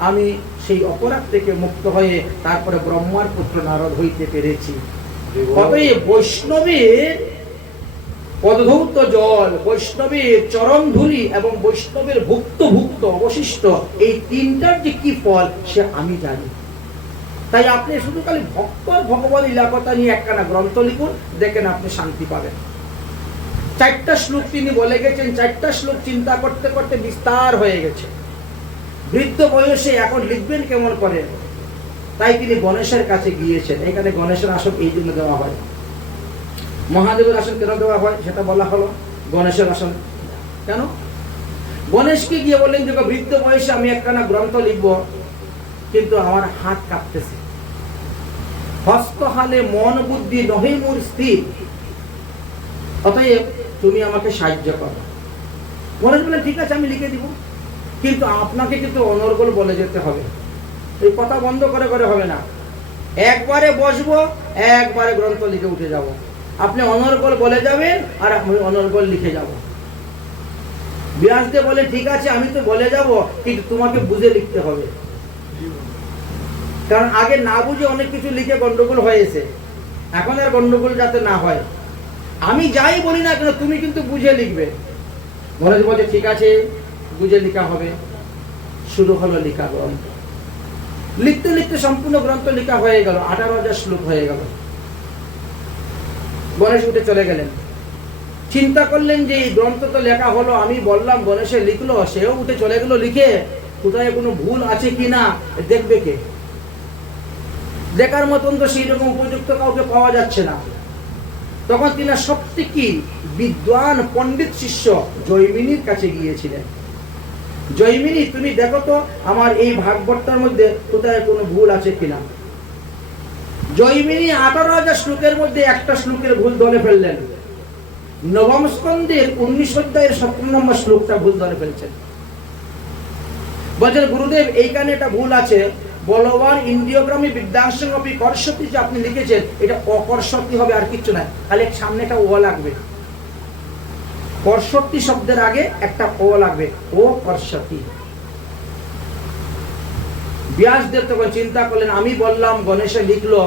আমি সেই অপরাধ থেকে মুক্ত হয়ে তারপরে ব্রহ্মার পুত্র নারদ হইতে পেরেছি। অতএব বৈষ্ণবের পদধৌত জল, বৈষ্ণবের চরণ ধুলি এবং বৈষ্ণবের ভুক্ত অবশিষ্ট, এই তিনটার যে কি ফল সে আমি জানি। তাই আপনি শুধু খালি ভক্ত আর ভগবান লীলাকথা নিয়ে একখানা গ্রন্থ লিখুন, দেখেন আপনি শান্তি পাবেন। 4টা শ্লোক তিনি বলে গেছেন, 4টা শ্লোক চিন্তা করতে করতে বিস্তার হয়ে গেছে। বৃদ্ধ বয়সে এখন লিখবেন কেমন করে, তাই তিনি গণেশের কাছে গিয়েছেন। এখানে গণেশের আসন এই জন্য দেওয়া হয়। মহাদেবের আসন কেন দেওয়া হয় সেটা বলা হলো, গণেশের আসন কেন? গণেশকে গিয়ে বললেন যে বৃদ্ধ বয়সে আমি একখানা গ্রন্থ লিখবো, কিন্তু আমার হাত কাঁপতেছে, হস্ত হালে মন বুদ্ধি নহে মোর স্থির, অতএব তুমি আমাকে সাহায্য করো। গণেশ বললেন ঠিক আছে আমি লিখে দিব, কিন্তু আপনাকে কিন্তু অনর্গল বলে যেতে হবে। এই কথা বন্ধ করে করে হবে না, একবারে বসবো, একবারে গ্রন্থ লিখে উঠে যাব। আপনি অনর্গল বলে যাবেন আর আমি অনর্গল লিখে যাব। ব্যাসদেব বলে ঠিক আছে আমি তো বলে যাব, কিন্তু তোমাকে বুঝে লিখতে হবে, কারণ আগে না বুঝে অনেক কিছু লিখে গন্ডগোল হয়েছে, এখন আর গন্ডগোল যাতে না হয়। আমি যাই বলি না কেন তুমি কিন্তু বুঝে লিখবে। মহারাজ বলছে ঠিক আছে বুঝে লেখা হবে। শুরু হলো লেখা গ্রন্থ। লিখতে লিখতে সম্পূর্ণ গ্রন্থ লেখা হয়ে গেল, 18,000 শ্লোক হয়ে গেল। গণেশ উঠে চলে গেলেন। চিন্তা করলেন যে এই গ্রন্থ তো লেখা হলো, আমি বললাম গণেশে লিখলো, সেও উঠে চলে গেল লিখে, কোথায় কোনো ভুল আছে কিনা দেখবে কে? দেখার মতন তো সেই রকম উপযুক্ত কাউকে পাওয়া যাচ্ছে না। তখন তিনি সবথেকে বিদ্বান পণ্ডিত শিষ্য জৈমিনীর কাছে গিয়েছিলেন। জৈমিনী তুমি দেখো তো আমার এই ভাগবতটার মধ্যে কোথায় কোনো ভুল আছে কিনা। জৈমিনী 18,000 শ্লোকের মধ্যে একটা শ্লোকের ভুল ধরে ফেললেন। নবম স্কন্ধের 19 অধ্যায়ের 17 নম্বর শ্লোকটা ভুল ধরে ফেলছেন। বলছেন গুরুদেব এইখানে একটা ভুল আছে, বলবান ইন্দ্রিয়গ্রামী বিদ্যাংশং অপি কর্ষতি যে আপনি লিখেছেন এটা অকর্ষতি হবে, আর কিছু নাই, খালি সামনে একটা ও লাগবে। কর্ষতি শব্দের আগে একটা ও লাগবে, ও কর্ষতি। ব্যাসদেব তখন চিন্তা করলেন আমি বললাম গণেশে লিখলো,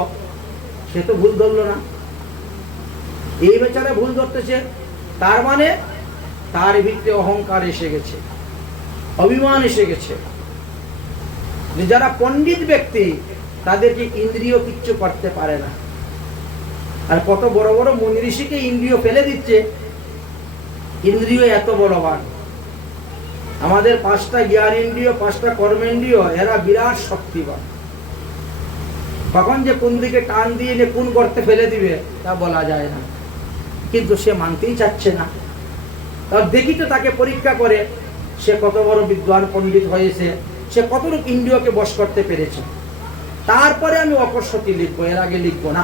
সে তো ভুল ধরলো না, এই বেচারা ভুল ধরতেছে, তার মানে তার ভিতরে অহংকার এসে গেছে, অভিমান এসে গেছে। যারা পণ্ডিত ব্যক্তি তাদেরকে ইন্দ্রিয় কিচ্ছু করতে পারে না। আর কত বড় বড় মুনি ঋষিকে ইন্দ্রিয় ফেলে দিচ্ছে, ইন্দ্রিয় এত বলবান। আমাদের 5টা জ্ঞান ইন্দ্রিয়, 5টা কর্মেন্দ্রিয়, এরা বিরাট শক্তিবান। কখন যে কোন দিকে টান দিয়ে কোন গর্তে ফেলে দিবে তা বলা যায় না, কিন্তু সে মানতেই চাচ্ছে না। তার দেখি তো তাকে পরীক্ষা করে সে কত বড় বিদ্বান পণ্ডিত হয়েছে, সে কতটুকু ইন্দ্রিয়কে বশ করতে পেরেছে। তারপরে আমি অকর্ষতি লিখবো, এর আগে লিখবো না।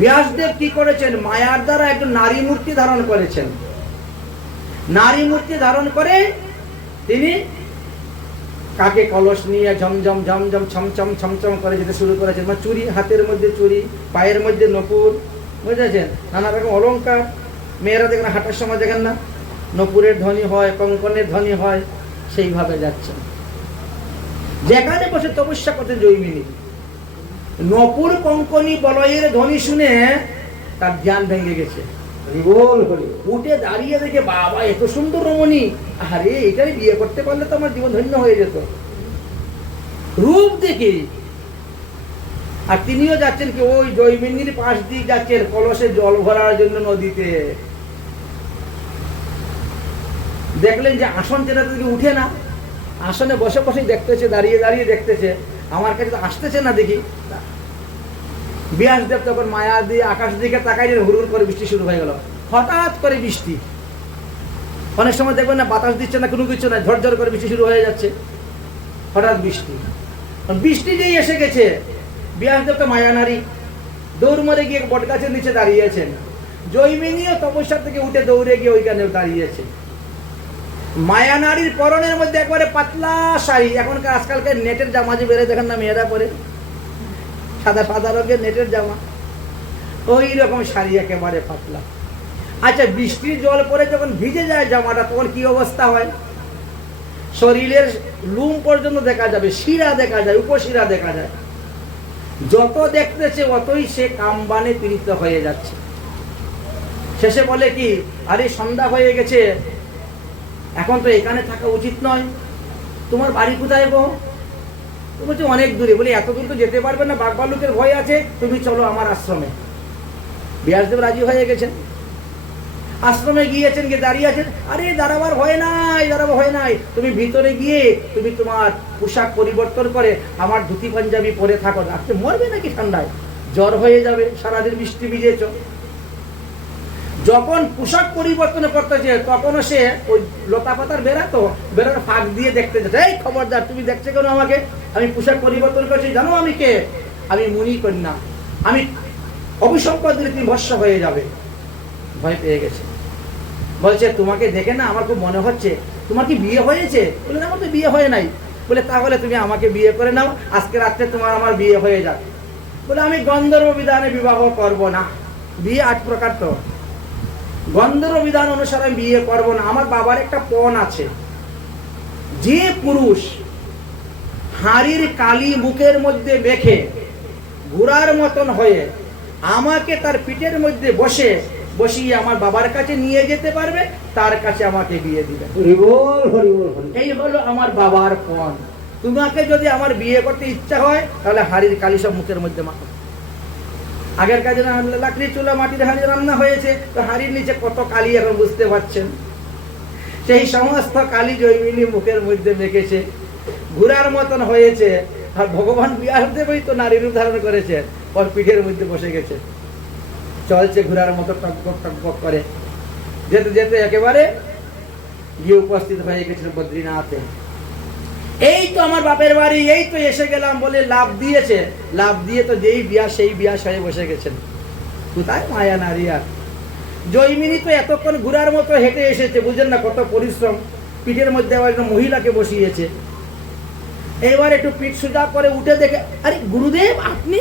ব্যাসদেব কি করেছেন, মায়ার দ্বারা একজন নারী মূর্তি ধারণ করেছেন। নারী মূর্তি ধারণ করে তিনি কাকে কলস নিয়ে ঝমঝম ঝমঝম ছমছম ছমছম করে যেতে শুরু করেছেন। মানে চুরি, হাতের মধ্যে চুরি, পায়ের মধ্যে নপুর, বুঝেছেন, নানা রকম অলংকার। মেয়েরা দেখেন হাঁটার সময় দেখেন না নপুরের ধ্বনি হয়, কঙ্কনের ধ্বনি হয়, সেইভাবে যাচ্ছেন। যেখানে বসে তপস্যা করতেন জৈমিনী, নপুর কঙ্কনি বলয়ের ধ্বনি শুনে তার জ্ঞান ভেঙে গেছে। উঠে দাঁড়িয়ে দেখে বাবা এত সুন্দর রমণী, আরে এটাই বিয়ে করতে পারলে তো আমার জীবন ধন্য হয়ে যেত, রূপ দেখে। আর তিনিও যাচ্ছেন কি ওই জৈমিনীর পাশ দিয়ে যাচ্ছেন কলসে জল ভরার জন্য নদীতে। দেখলেন যে আসন যেটা থেকে উঠে না, আসনে বসে বসে দেখতেছে, দাঁড়িয়ে দাঁড়িয়ে দেখতেছে, আমার কাছে তো আসতেছে না দেখি। ব্যাসদেব তখন মায়া দিয়ে আকাশ দিকে তাকাই, হুড় হুড় করে বৃষ্টি শুরু হয়ে গেল। হঠাৎ করে বৃষ্টি, অনেক সময় দেখবেন না বাতাস দিচ্ছে না, কোনো কিছু না, ঝরঝর করে বৃষ্টি শুরু হয়ে যাচ্ছে, হঠাৎ বৃষ্টি। বৃষ্টি যেই এসে গেছে, ব্যাসদেব তো মায়া নারী, দৌড় মারে গিয়ে বট গাছের নিচে দাঁড়িয়েছেন। জৈমিনীও তপস্যা থেকে উঠে দৌড়ে গিয়ে ওইখানে দাঁড়িয়েছে। মায়া নারীর পরনের মধ্যে একবারে পাতলা শাড়ি, এখনকার আজকালকার নেটের জামা যে বেড়ে দেখেন না মেয়েরা পরে, সাদা সাদা রঙের নেটের জামা, ওই রকম শাড়ি একেবারে পাতলা। আচ্ছা, বৃষ্টির জল পরে যখন ভিজে যায় জামাটা, তখন কি অবস্থা হয়? শরীরের লুম পর্যন্ত দেখা যাবে, শিরা দেখা যায়, উপশিরা দেখা যায়। যত দেখতেছে অতই সে কামবানে পীড়িত হয়ে যাচ্ছে। শেষে বলে কি, আরে সন্ধ্যা হয়ে গেছে, এখন তো এখানে থাকা উচিত নয়, তোমার বাড়ি কোথায় গো? তুমি বলছো অনেক দূরে। বলি এত দূর তো যেতে পারবে না, বাঘ ভাল্লুকের ভয় আছে, তুমি চলো আমার আশ্রমে। ব্যাসদেব রাজি হয়ে গেছেন, আশ্রমে গিয়েছেন, গিয়ে দাঁড়িয়ে আছেন। আরে দাঁড়াবার ভয় নাই, দাঁড়াবার ভয় নাই, তুমি ভিতরে গিয়ে তুমি তোমার পোশাক পরিবর্তন করে আমার ধুতি পাঞ্জাবি পরে থাকো, আপনি মরবে নাকি ঠান্ডায়, জ্বর হয়ে যাবে, সারাদিন বৃষ্টি ভিজেছ। যখন পোশাক পরিবর্তন করতেছে, তখনও সে ওই লতা পাতার বেড়ার ফাঁক দিয়ে দেখতে যাচ্ছে। এই খবরদার, তুমি দেখছো কেন আমাকে? আমি পোশাক পরিবর্তন করছি, জানো আমি কে? আমি মুনি কন্যা, আমি অভিসম্পদ দিলে তুমি ভস্য হয়ে যাবে। ভয় পেয়ে গেছে, বলছে তোমাকে দেখে না আমার খুব মনে হচ্ছে, তোমার কি বিয়ে হয়েছে? বলে আমার তো বিয়ে হয় নাই। বলে তাহলে তুমি আমাকে বিয়ে করে নাও, আজকে রাত্রে তোমার আমার বিয়ে হয়ে যাবে। বলে আমি গন্ধর্ব বিধানে বিবাহ করব না, বিয়ে 8 প্রকার, তো গন্ধর্ব বিধান অনুসারে আমি বিয়ে করব না। আমার বাবার একটা পণ আছে, যে পুরুষ হাড়ির কালি মুখের মধ্যে মেখে ঘোড়ার মতন হয়ে আমাকে তার পিঠের মধ্যে বসিয়ে আমার বাবার কাছে নিয়ে যেতে পারবে, তার কাছে আমাকে বিয়ে দিবে। এই হলো আমার বাবার পণ। তোমাকে যদি আমার বিয়ে করতে ইচ্ছা হয়, তাহলে হাড়ির কালি সব মুখের মধ্যে মাখো। আগের কাজে লাকড়ি চুলা, মাটির হাঁড়ি রান্না হয়েছে, তো হাঁড়ির নিচে কত কালি এখন বুঝতে পারছেন। সেই সমস্ত কালি জৈমিনী মুখের মধ্যে মেখেছে, ঘোড়ার মতন হয়েছে। আর ভগবান ব্যাসদেবই তো নারী রূপ ধারণ করেছে, ওর পিঠের মধ্যে বসে গেছে, চলছে ঘোড়ার মতো টকবক টকবক করে। যেতে যেতে একেবারে গিয়ে উপস্থিত হয়ে গেছে বদ্রীনাথে। এই তো আমার বাপের বাড়ি, এই তো এসে গেলাম বলে লাভ দিয়েছে। লাভ দিয়ে তো যেই বিয়া সেই বিয়া হয়ে বসে গেছেন। কোথায় মায়া নারী আর? জৈমিনী তো এতক্ষণ ঘোড়ার মতো হেঁটে এসেছে, বুঝেন না কত পরিশ্রম। পিঠের মধ্যে আবার একটা মহিলাকে বসিয়েছে। এবার একটু পিঠ সোজা করে উঠে দেখে, আরে গুরুদেব আপনি?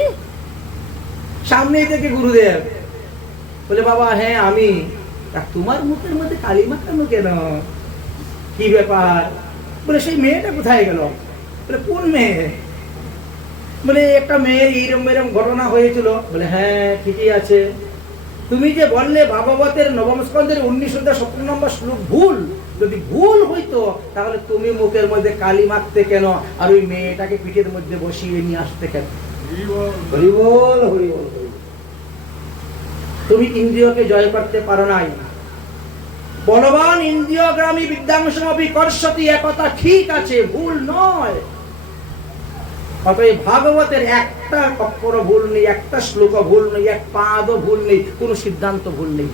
সামনেই দেখে গুরুদেব। বলে বাবা হ্যাঁ আমি। তোমার মুখের মধ্যে কালি মাখানো কেন, কি ব্যাপার? বলে সেই মেয়েটা কোথায় গেল? বলে কোন মেয়ে? বলে একটা মেয়ের এইরকম এরকম ঘটনা হয়েছিল। বলে হ্যাঁ ঠিকই আছে, তুমি যে বললে ভাগবতের নবম স্কন্ধের 1917 নম্বর শ্লোক ভুল, যদি ভুল হইতো তাহলে তুমি মুখের মধ্যে কালি মাখতে কেন, আর ওই মেয়েটাকে পিঠের মধ্যে বসিয়ে নিয়ে আসতে কেন? তুমি ইন্দ্রিয়কে জয় করতে পারো নাই। বলবান ইন্দ্রিয়গ্রামী বিদ্যাংশমপি কর্ষতি, একথা ঠিক আছে, ভুল নয়। অতএব ভাগবতের একটা অক্ষর ভুল নেই, একটা শ্লোক ভুল নেই, এক পাদও ভুল নেই, কোন সিদ্ধান্ত ভুল নেই,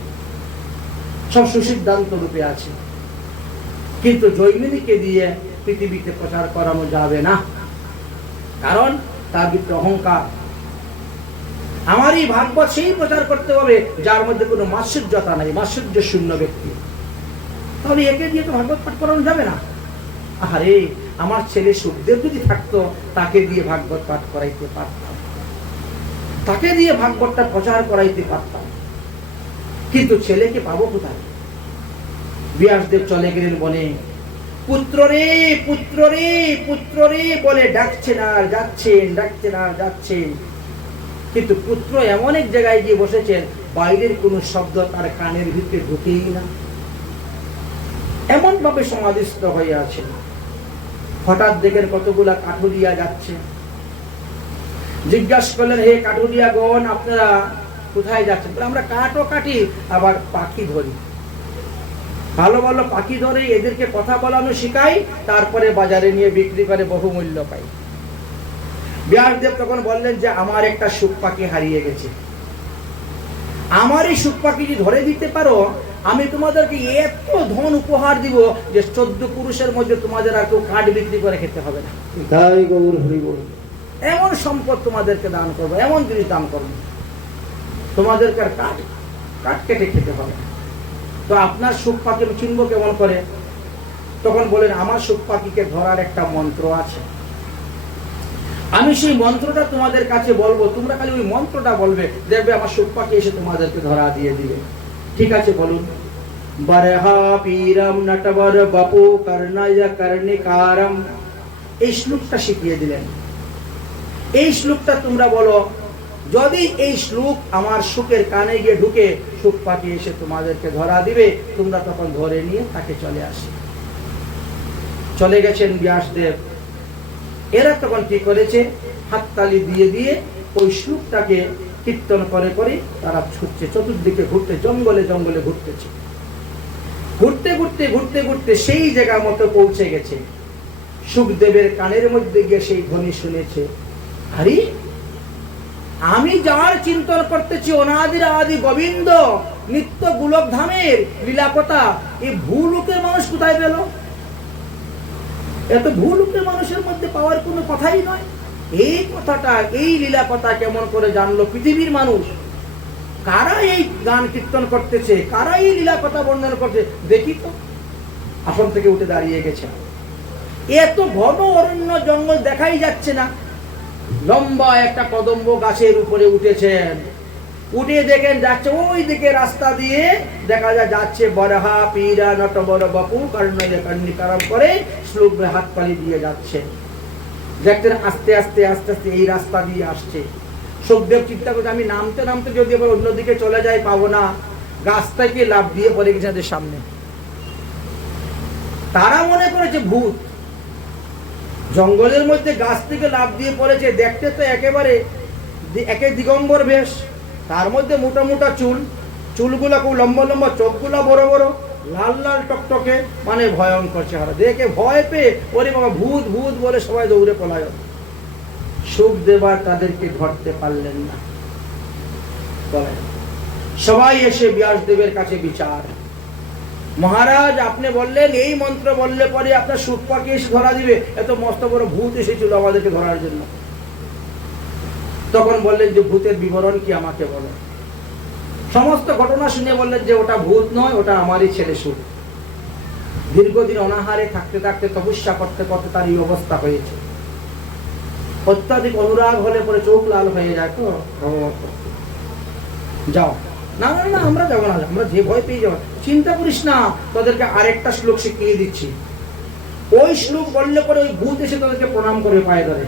সব সুসিদ্ধান্ত রূপে আছে। কিন্তু জৈমিনীকে দিয়ে পৃথিবীতে প্রচার করানো যাবে না, কারণ তার ভিতরে অহংকার। আমারই ভাগবত সেই প্রচার করতে হবে যার মধ্যে কোনো মাৎসর্যতা নাই, মাৎসর্য শূন্য ব্যক্তি। তাহলে একে দিয়ে তো ভাগবত পাঠ করানো যাবে না। আরে আমার ছেলে সুখদেব যদি থাকতো, তাকে দিয়ে ভাগবত পাঠ করাইতে পারতাম, তাকে দিয়ে ভাগবতটা প্রচার করাইতে পারতাম, কিন্তু ছেলেকে পাবো কোথায়? ব্যাসদেব চলে গেলেন বনে। পুত্র রে পুত্র রে পুত্র রে বলে ডাকছেন আর যাচ্ছেন, ডাকছেন আর যাচ্ছেন, কিন্তু পুত্র এমন এক জায়গায় গিয়ে বসেছেন, বাইরের কোন শব্দ তার কানের ভিতরে ঢুকেই না, এমন ভাবে সমাধিস্থ হয়ে আছেন। হঠাৎ দেখেন কতগুলা কাঠুরিয়া যাচ্ছে। জিজ্ঞাসা করলেন, হে কাঠুরিয়া গণ, আপনারা কোথায় যাচ্ছেন? আমরা কাঠও কাটি, আবার পাখি ধরি, ভালো ভালো পাখি ধরে এদেরকে কথা বলানো শিখাই, তারপরে বাজারে নিয়ে বিক্রি করে বহুমূল্য পাই। ব্যাসদেব তখন বললেন যে আমার একটা সুখ পাখি হারিয়ে গেছে, আমার এই সুখ পাখি যদি ধরে দিতে পারো, আমি তোমাদেরকে এত ধন উপহার দিব যে 14 পুরুষের মধ্যে তোমাদের আর কেউ কাঠ বিক্রি করে খেতে হবে না। তাই গৌর হরি বল। এমন সম্পদ তোমাদেরকে দান করবো, এমন জিনিস দান করবো, তোমাদেরকে আর কাঠ কেটে খেতে হবে না। তো আপনার সুখ পাখি চিনবো কেমন করে? তখন বলেন, আমার সুখ পাখিকে ধরার একটা মন্ত্র আছে, আমি সেই মন্ত্রটা তোমাদের কাছে বলবো, তোমরা খালি ওই মন্ত্রটা বলবে, দেখবে আমার সুখ পাখি এসে তোমাদেরকে ধরা দিয়ে দিবে। ঠিক আছে, বলুন। বরহা পীরম নটবর বপু কর্ণয় কর্ণিকারম, এই শ্লোকটা শিখিয়ে দিলেন। এই শ্লোকটা তোমরা বলো, যদি এই শ্লোক আমার সুখের কানে গিয়ে ঢুকে সুখ পাখি এসে তোমাদেরকে ধরা দিবে, তোমরা তখন ধরে নিয়ে তাকে চলে আসে। চলে গেছেন ব্যাসদেব। এরা তখন কি করেছে, হাততালি দিয়ে দিয়ে ওই শ্লোকটাকে কীর্তন করে করে তারা ছুটছে, চতুর্দিকে ঘুরতে, জঙ্গলে জঙ্গলে ঘুরতেছে। ঘুরতে ঘুরতে ঘুরতে ঘুরতে সেই জায়গা মতো পৌঁছে গেছে। সুখদেবের কানের মধ্যে গিয়ে সেই ধ্বনি শুনেছে, আরে আমি যার চিন্তন করতেছি অনাদির আদি গোবিন্দ, নিত্য গোলক ধামের লীলা কথা, এই ভূলোকের মানুষ কোথায় পেল? এত ভূলোকের মানুষের মধ্যে পাওয়ার কোনো কথাই নয়। এই কথাটা, এই লীলা কথা কেমন করে জানলো পৃথিবীর মানুষ? কারা এই গান কীর্তন করতেছে, কারা এই লীলা কথা বর্ণনা করছে, দেখি তো। আসন থেকে উঠে দাঁড়িয়ে গেছে। এত ঘন অরণ্য জঙ্গল দেখাই যাচ্ছে না। লম্বা একটা কদম্ব গাছের উপরে উঠেছেন, উঠে দেখেন যাচ্ছে ওই দিকে রাস্তা দিয়ে, দেখা যায় যাচ্ছে বরহা পীরা নটবর বপু কর্ণয় কর্ণিকারম করে শ্লোক হাত তালি দিয়ে যাচ্ছে। দেখতেন আস্তে আস্তে আস্তে আস্তে এই রাস্তা দিয়ে আসছে। সুখদেব চিন্তা করছে, আমি নামতে নামতে যদি আবার অন্যদিকে চলে যাই পাবো না, গাছ থেকে লাফ দিয়ে পড়ে গেছে তাদের সামনে। তারা মনে করেছে ভূত, জঙ্গলের মধ্যে গাছ থেকে লাফ দিয়ে পড়েছে। দেখতে তো একেবারে একে দিগম্বর বেশ, তার মধ্যে মোটা মোটা চুল, চুলগুলা খুব লম্বা লম্বা, চোখগুলা বড় বড়, লাল লাল টকটকে, মানে ভয়ঙ্কর চেহারা। দেখে ভয় পেয়ে ওরে বাবা ভূত ভূত বলে সবাই দৌড়ে পলায়ন। সুখদেব আর তাদেরকে ধরতে পারলেন না, সবাই এসে ব্যাসদেবের কাছে বিচার, মহারাজ আপনি বললেন এই মন্ত্র বললে পরে আপনার সুখ পাখি এসে ধরা দিবে, এত মস্ত বড় ভূত এসেছিল আমাদেরকে ধরার জন্য। তখন বললেন যে ভূতের বিবরণ কি আমাকে বলো। সমস্ত ঘটনা শুনে বললেন যে ওটা ভূত নয়, ওটা আমারই ছেলে সুখ। দীর্ঘদিন অনাহারে থাকতে থাকতে তপস্যা করতে করতে তার এই অবস্থা হয়েছে। অত্যাধিক অনুরাগ হলে পরে চোখ লাল হয়ে যায়। তো যাও, না না না আমরা যাবো না, আমরা যে ভয় পেয়ে যাবো, চিন্তা করিস না, তোদেরকে আরেকটা শ্লোক শিখিয়ে দিচ্ছি। ওই শ্লোক বললে পরে ওই ভূত এসে তোদেরকে প্রণাম করবে পায়ে ধরে,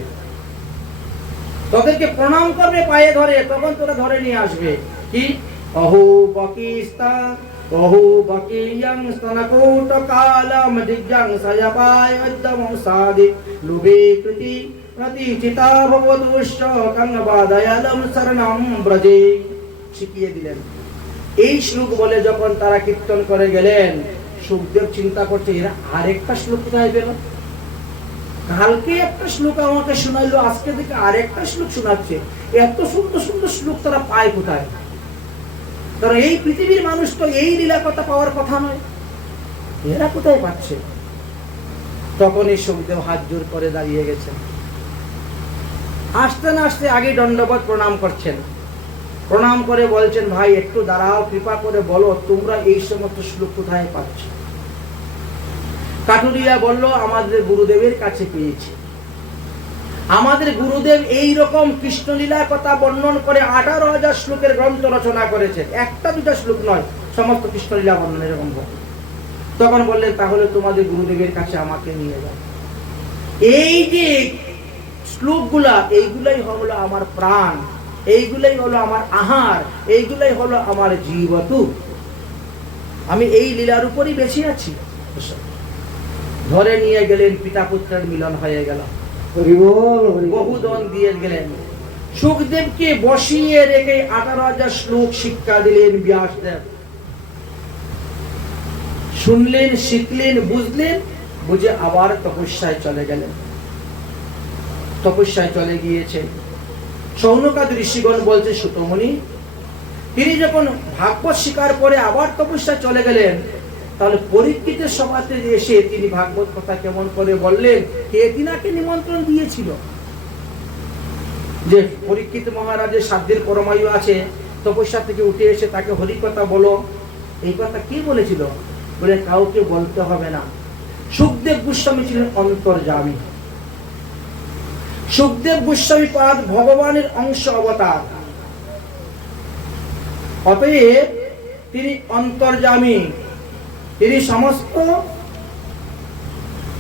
তোদেরকে প্রণাম করবে পায়ে ধরে, তখন তোরা ধরে নিয়ে আসবে। কি অহো বকিস্তা অহো বকিয়ং স্তনকোট কালম দিজ্ঞং সয়পায় অদ্যম সাদি লুবে কৃতি প্রতিচিতা ভবদুষ্য কঙ্গবাদয়ালম শরণম ব্রজে। শিখিয়ে দিলেন। এই শ্লোক বলে যখন তারা কীর্তন করে গেলেন, সুখদেব চিন্তা করছে এরা আরেকটা শ্লোক কোথায় পেল? কালকে একটা শ্লোক আমাকে শোনাইলো, আজকে থেকে আরেকটা শ্লোক শোনাচ্ছে। এত সুন্দর সুন্দর শ্লোক তারা পায় কোথায়? কারণ এই পৃথিবীর মানুষ তো এই লীলা কথা পাওয়ার কথা নয়, এরা কোথায় পাচ্ছে? তখন এই সুখদেব হাত জোর করে দাঁড়িয়ে গেছেন। আসতে না আসতে আগে দণ্ডবত প্রণাম করছেন, প্রণাম করে বলছেন ভাই একটু দাঁড়াও, কৃপা করে বলো তোমরা এই সমস্ত শ্লোক কোথায় পাচ্ছ? কাঠুরিয়া বলল আমাদের গুরুদেবের কাছে পেয়েছি। আমাদের গুরুদেব এই রকম কৃষ্ণলীলার কথা বর্ণন করে 18,000 শ্লোকের গ্রন্থ রচনা করেছেন, একটা দুটা শ্লোক নয়, সমস্ত কৃষ্ণলীলা বর্ণন এরকম। তখন বললেন তাহলে তোমাদের গুরুদেবের কাছে আমাকে নিয়ে যাও। এই যে শ্লোকগুলা, এইগুলাই হলো আমার প্রাণ, এইগুলাই হলো আমার আহার, এইগুলাই হলো আমার জীবতু। আমি এই লীলার উপরই বেঁচে আছি। ধরে নিয়ে গেলেন, পিতা পুত্রের মিলন হয়ে গেল, বহুদন দিয়ে গেলেন। সুখদেবকে বসিয়ে রেখে 18,000 শ্লোক শিক্ষা দিলেন ব্যাসদেব। শুনলেন, শিখলেন, বুঝলেন, বুঝে আবার তপস্যায় চলে গেলেন। তপস্যায় চলে গিয়েছেন। সৌনকাদি ঋষিগণ বলছে সুতমণি তিনি যখন ভাগবত স্বীকার করে আবার তপস্যা চলে গেলেন, তাহলে পরীক্ষিতের সভাতে এসে তিনি ভাগবত কথা কেমন করে বললেন? কে তিনাকে নিমন্ত্রণ দিয়েছিল? যে পরীক্ষিত মহারাজের সাধ্যের পরমায়ু আছে, তপস্যা থেকে উঠে এসে তাকে হরি কথা বলো, এই কথা কে বলেছিল? বলে কাউকে বলতে হবে না। সুখদেব গোস্বামী ছিলেন অন্তর্যামী। সুখদেব গোস্বামী পাদ ভগবানের অংশ অবতার, অতএব তিনি অন্তর্যামী। তিনি সমস্ত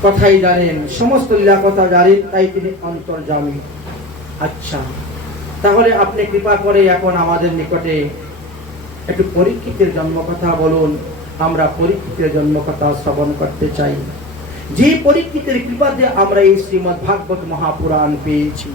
কথাই জানেন, সমস্ত লীলা কথা জানেন, তাই তিনি অন্তর্যামী। আচ্ছা, তাহলে আপনি কৃপা করে এখন আমাদের নিকটে একটু পরীক্ষিতের জন্ম কথা বলুন। আমরা পরীক্ষিতের জন্ম কথা শ্রবণ করতে চাই, যে পরীক্ষিতের কৃপাতে আমরা এই শ্রীমদ্ ভাগবত মহাপুরাণ পেয়েছি।